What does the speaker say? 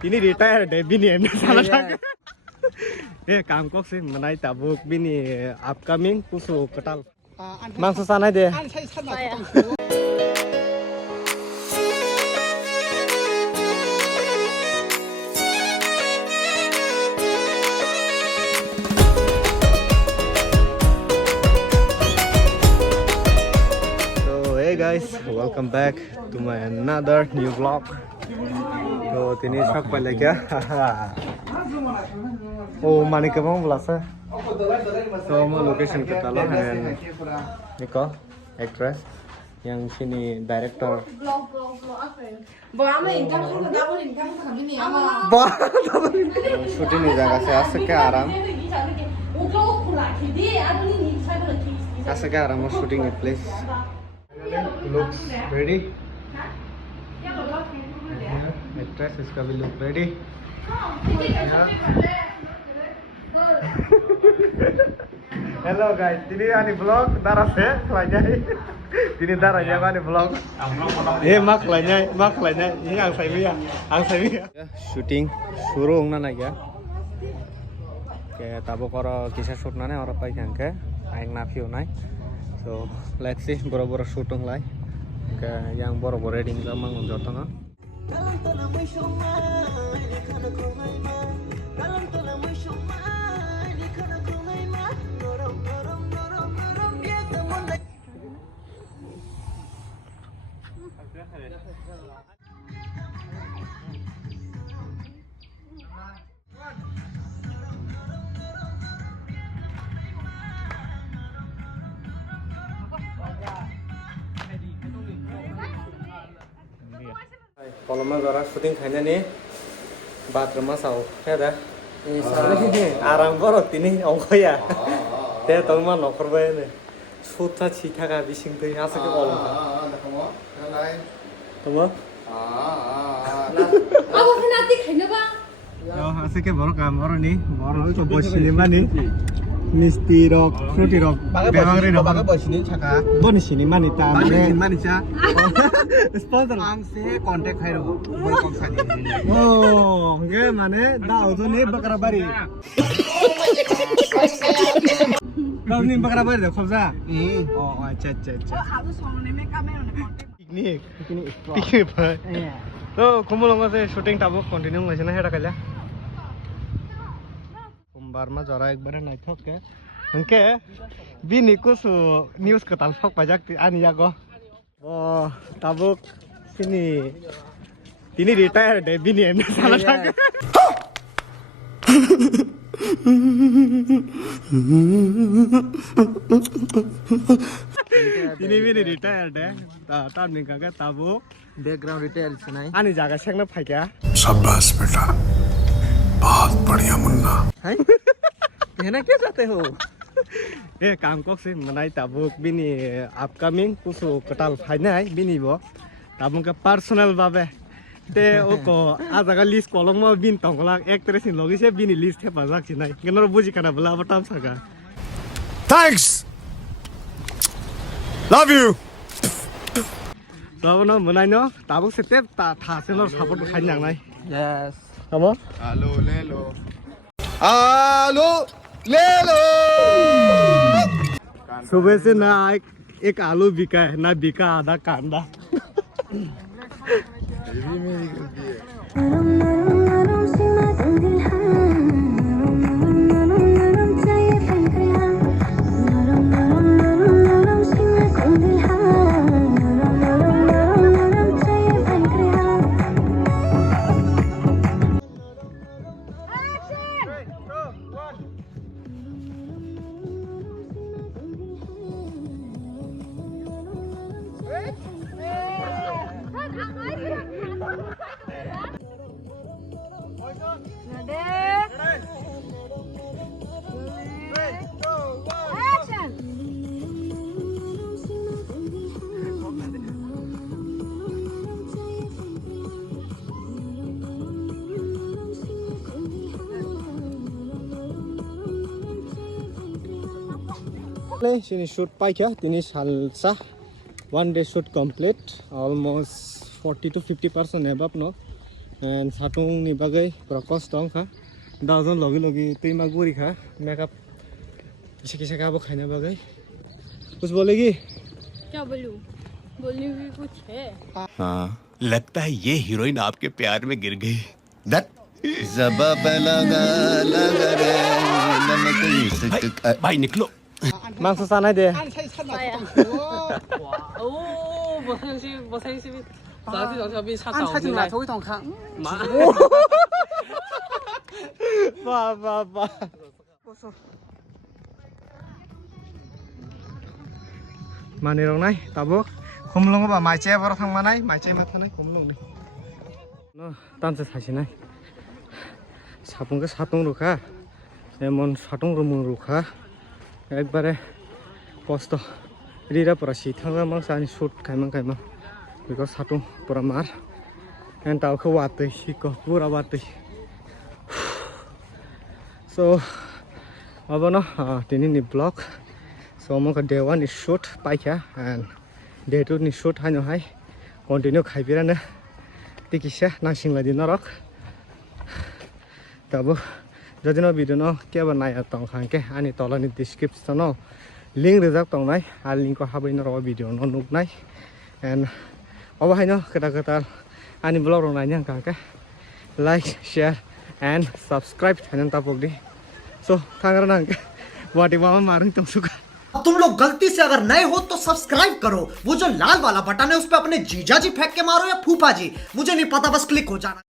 Ini retire deh bini em salah satu. Kam kok sih menai tabuk bini upcoming pusu ketal. Maksud sana deh. Hey guys, welcome back to my another new vlog. So tini sak pale kya? Oh mani kabang vlog sa. So mo location kita lo and Niko actress yang sini director. Shooting ni jaga se asik aram. Asik aram shooting ni place. Looks ready. Actress इसका भी look ready. Hello guys, ini ani vlog daras ya, lanyai. Ini darahnya ani vlog. mak lanyai. Ini ang saya. Shooting suruh nana ya. Kayak tabu koro kisah shoot nana orang pakai angke, aing nafiu nai. So let's see boro-boro shooting lai. Yang boro-boro reading sama ngonjotong ah. Kalau mau orang syuting kayaknya nih bathroom masau, ya dah. Aram borot ini ongko ya. Dia tahu mana nokor bayar nih. Suta cita kah bising tuh asal ke kolom. Tahu? Aku nanti kayaknya bang. Oh asal ke borok kamar nih, borok itu bos cinema nih. Misti rock, fruity rock. Bangare rock. Bagai bos ini cakap. Bon sini mana ita? Mana cak? Sponsor. Angse kontak hai rock. Boleh kontak ini. Oh, enggak mana? Dah itu nih bakar bari. Kau nih bakar bari dah, kau Oh, acha. Aku soalnya mereka main Piknik pak. So, kamu logo se shooting tabuk continue nggak sih na hera kalya? Kumbar jara ek bare naik thok ke, angke bini kusu news ketal thok pajak ani jago. Oh, tabuk sini, tini retire deh bini em salah satu. Ini bini retire deh, tahun ni kagak tabuk. Background details सुनाई आनी जागा शेंगना फाय क्या शाबाश बेटा बहुत बढ़िया मुन्ना है कहना क्या चाहते हो काम को से मनाई ताबुक बिनी अपकमिंग पुसु कटाल फाइनाय बिनी बो ताबुक का पर्सनल बाबे ते ओको आजागा लिस्ट कलम मा बिन Tangla actress in लोगिसे Binny list हे बाजाक सिनाय गनर बुजि kana बला बटाम सका thanks love you Tahu no, mana no? Tahu setiap thase lo support kan yang lain. Yes Apa? आलू ले लो सुबह से ना एक आलू बिका है ना बिका आधा कांदा Sini shoot paik ya, ini salsa. One day shoot complete, almost 40 to 50% above no. and satung ni bagai pura kostong ka dazon logi logi tuima guri ka makeup kisa ka bo khaina bagai कुछ बोलेगी क्या बोलूं बोलने भी कुछ है हाँ लगता है ये हीरोइन आपके प्यार में गिर गई भाई निकलो मांस सानाय दे वाह वाह वाह माने रंनाय ताबो खमलंग बा माइचे बर थांमानाय माइचे मा थानाय खमलंग नि न तानसे सासिनाय सापुंगे सातुं रुखा एमन सातुं रुमु रुखा एकबारे कष्ट रिरा पुरा सिथांगा मा सानि शुट खाइमा बिको सातुं पुरा मार एन तावखौ वातै सिको पुरा वातै सो अब न दिनैनि blog so maka day 1 is shoot paikha and day 2 ni shoot haino hai continue khaibirana tikisa nangsingla di norok tabo jodi no video no keba naya tong khangke ani tolani description no link rijak tongnai a link ko habai no video no nuknai and oba haino kata ani blog ro nai ka like share and subscribe hanan tapok di so thangra nang wati mama maring tong suka अब तुम लोग गलती से अगर नए हो तो subscribe करो वो जो लाल वाला बटन है उस पे अपने जीजा जी फेंक के मारो या फूफा जी मुझे नहीं पता बस क्लिक हो जाना